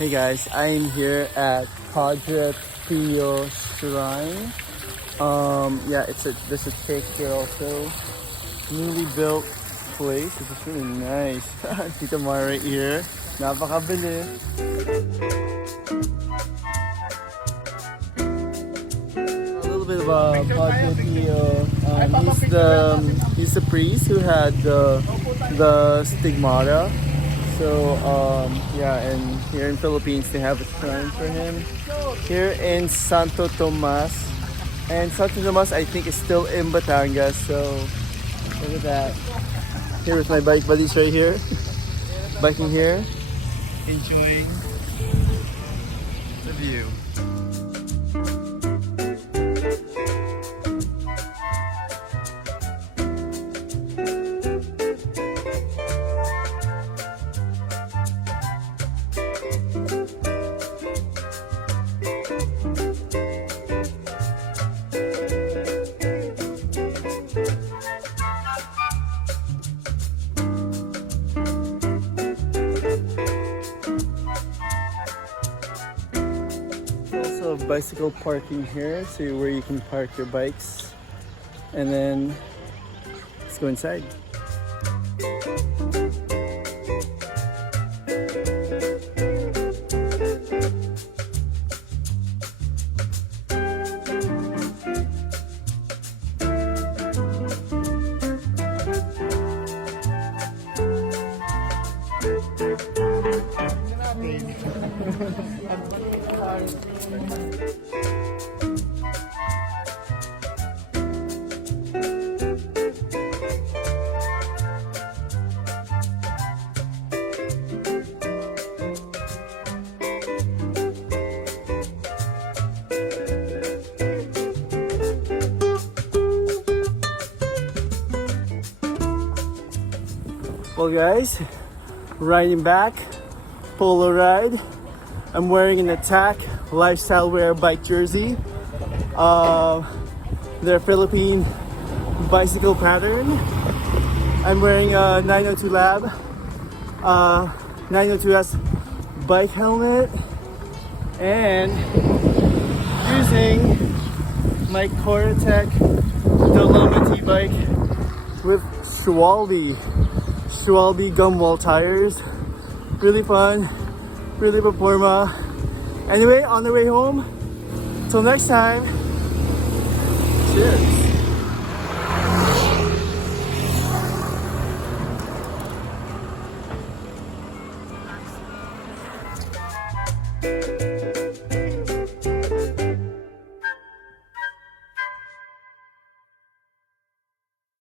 Hey guys, I'm here at Padre Shrine. Yeah, there's a cake here also. Newly built place. This is really nice. Tita Mara right here. Napakabili. A little bit about Padre Pio. He's the priest who had the stigmata. So yeah, and here in Philippines they have a shrine for him. Here in Santo Tomas. And Santo Tomas I think is still in Batangas. So look at that. Here with my bike buddies right here. Biking here. Enjoying the view. Also bicycle parking here, so where you can park your bikes, and then let's go inside. Well guys, riding back, polo ride. I'm wearing an Attack lifestyle wear bike jersey. Their Philippine bicycle pattern. I'm wearing a 902 Lab, 902S bike helmet, and using my Tech Dolomity bike with Schwalbe gum wall tires. Really fun, really performa. Anyway, on the way home, till next time, cheers.